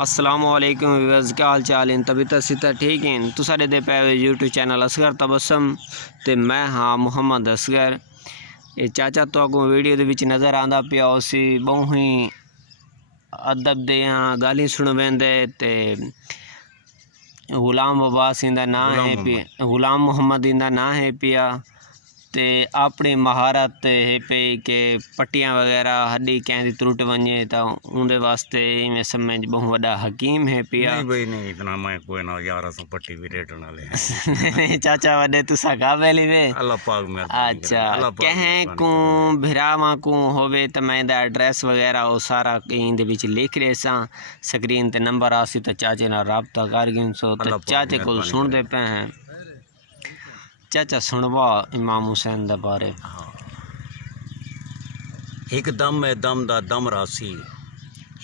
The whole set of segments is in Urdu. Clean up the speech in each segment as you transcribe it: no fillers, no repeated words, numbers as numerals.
السلام علیکم ویورز، کیا حال چال ہیں؟ طبیعت سیتا ٹھیک ہیں؟ تو سارے دے پے یوٹیوب چینل اصغر تبسم تے میں ہاں محمد اصغر۔ یہ چاچا تو اگوں ویڈیو دے وچ نظر آندا پیا اسی بہوں ہی ادب دے ہاں گالی سنویندے تے غلام عباس ایندا نام ہے پیا، غلام محمد ایندا نام ہے پیا تے اپنی مہارت ہے پی کہ پٹیاں وغیرہ ہڈی کہیں دی ترٹ ونجے تا اندے واسطے میں سمجھ بہت وڈا حکیم ہے پیا۔ نہیں بھائی نہیں اتنا میں کوئی نہ یار اساں پٹی بھی ریٹن والے نہیں چاچا وڈے تساں قابل ہی وے۔ اللہ پاک مہربانی کرے، اچھا اللہ پاک کہیں کو بھراواں کو ہووے تے میں دا ایڈریس وغیرہ او سارا این دے وچ لکھ رہے ساں، سکرین تے نمبر آسی تے چاچے نال رابطہ کر گئن سو تے چاچے کو سن دے پے ہیں۔ چاچا سنوا امام حسین دا بارے۔ ایک دم ہے دم دا دم راسی،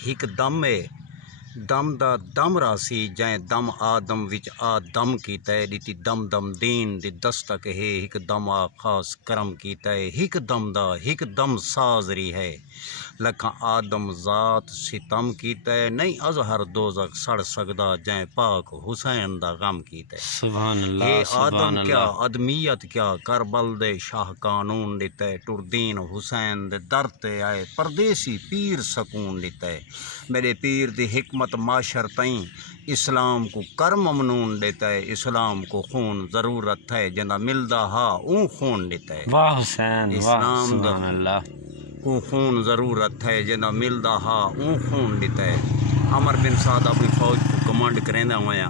ایک دم ہے دم دا دم راسی، جائیں دم آدم وچ آدم کیتا ہے، دیتی دم دم دین دی دستک ہے، ایک دم خاص کرم کیتا ہے، ایک دم دا ایک دم سازری ہے، لکھاں آدم ذات ستم کیتا ہے، نہیں اظہر دوزخ سڑ سکدا، جائیں پاک حسین دا غم کیتا ہے۔ سبحان اللہ اے سبحان آدم کیا اللہ۔ آدمیت کیا کربل دے شاہ قانون دیتا ہے، ٹردین حسین دے در تے آئے پردیسی پیر سکون دیتا ہے، میرے پیر دی حکمت معاشر تئیں اسلام کو کر ممنون دیتا ہے، اسلام کو خون ضرورت ہے جنہ ملدا ہا اون خون دیتا ہے، واہ حسین واہ اسلام دا سبحان اللہ۔ کو خون ضرورت ہے جنہ ملدا ہا اون خون دیتا ہے۔ عمر بن سعد اپنی فوج کو کمانڈ کریندا ہویا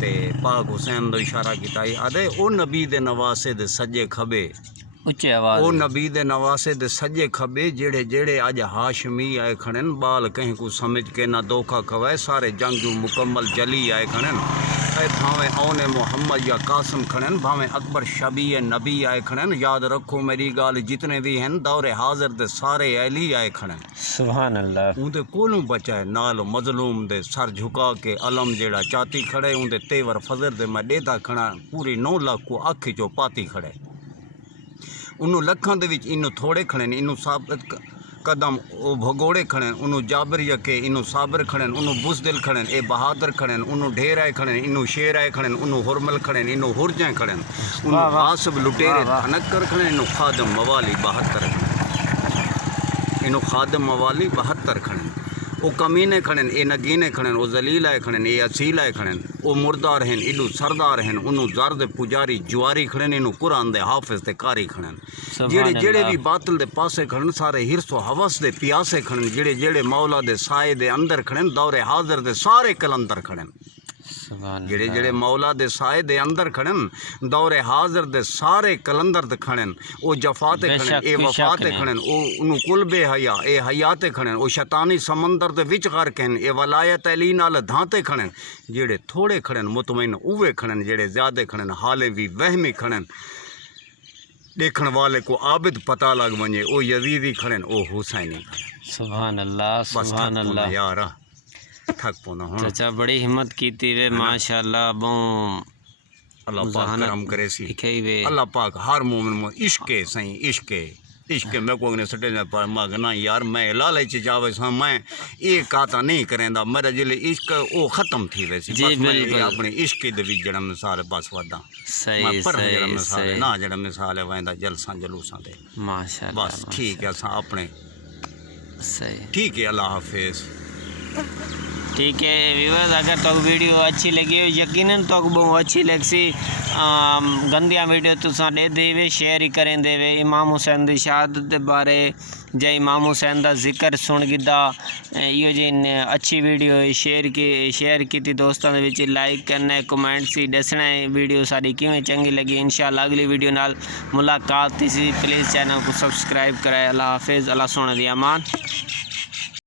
تے پاک حسین دو اشارہ کیتا ہے، آدھے او نبی دے نواسے دے سجے کھبے، اچھے آواز او نبی دے نواسے دے سجے کھبے، جڑے جڑے اج ہاشمی آئے کھڑن، بال کہیں کو سمجھ کے نہ دھوکا کھوائے، سارے جنگجو مکمل جلی آئے کھڑن، اے بھاویں اونے محمد یا قاسم کھڑن، بھاویں اکبر شبیہ نبی آئے کھڑن، یاد رکھو میری گال جتنے بھی ہیں دور حاضر دے سارے اہلی آئے کھڑن۔ سبحان اللہ۔ اون دے کولوں بچائے نال مظلوم دے سر جھکا کے علم جیڑا چاتی کھڑے، اون دے تیور فضر دے میں ڈیتا کھڑا، پوری 9 لاکھ کو اکھ چو پاتی کھڑے، انہوں لکھاں دے وچ انہوں تھوڑے کھڑن، انہوں ثابت قدم او بھگوڑے کھڑن، انہوں جابر یکے، انہوں صابر کھڑن، انہوں بزدل کھڑن، اے بہادر کھڑن، انہوں ڈھیر آئے کھڑن، انہوں شیر آئے کھڑن، انہوں حرمل کھڑن، انہوں ہرجیں کھڑن، انہوں غاصب لٹیرے تھنکر کھڑن، انہوں خادم موالی 72 کھڑن، انہوں خادم موالی 72 کھڑن، او کمینے کھڑن، اے نگینے کھڑن، او ذلیل آئے کھڑن، اے اصیل آئے کھڑن، او مردار ہیں، انہوں سردار ہیں، انہوں زرد پجاری جواری کھڑن، انہوں قرآن دے حافظ تے کاری کھڑن، جڑے جڑے بھی باطل دے پاسے کھڑن، سارے ہرس و حوث دے پیاسے کھڑن، جڑے جڑے مولا دے سائے دے اندر کھڑن، دور حاضر دے سارے کلندر کھڑن، جڑے جڑے مولا دے سائے دے اندر کھڑن، دور حاضر دے سارے کلندر دے کھڑن، او جفاتے کھڑن، اے وفاتے کھڑن، او انہوں کل بے حیا، اے حیاتے کھڑن، او شیطانی سمندر دے وچ غرق ہیں، اے ولایت علی نال دھانتے کھڑن، جڑے تھوڑے کھڑن مطمئن اوے کھڑن، جڑے زیادہ کھڑن حالے بھی وہمی کھڑن، دیکھن والے کو عابد پتہ لگ ونجے او یزیدی کھڑن، او حسینی کھڑن۔ سبحان اللہ سبحان اللہ۔ یارا تھک پونا ہوں چچا بڑی ہمت کیتی وے ماشاءاللہ، بہوں اللہ پاک کرم کرے سی، دکھائی وے۔ اللہ پاک ہر مومن میں عشق سائیں عشق میں کو نے سٹے نے پر مگنا یار میں لالچ جاوے سا میں ایک کاتا نہیں کریندا، میرا جلے عشق او ختم تھی ویسی، بس میں اپنے عشق دے وچ جڑا مثال بس ودا صحیح صحیح مثال نہ جڑا مثال ویندا جلساں جلوساں دے ماشاءاللہ بس ٹھیک ہے اساں اپنے صحیح ٹھیک ہے، اللہ حافظ۔ ٹھیک ہے ویورز، اگر تو ویڈیو اچھی لگی ہو یقیناً تو بہت اچھی لگ سی، گندیاں ویڈیو تساں دے دے وے شیئر ہی کریں دے وے، امام حسین دی شہادت دے بارے جے امام حسین دا ذکر سن گدا یہ جی اچھی ویڈیو شیئر کیتی دوستاں دے وچ، لائک کرنا ہے، کمنٹ سی دسنا ہے ویڈیو ساری کیویں چنگی لگی۔ انشاءاللہ اگلی ویڈیو نال ملاقات تھی سی، پلیز چینل کو سبسکرائب کرائے۔ اللہ حافظ، اللہ سونے دی امان۔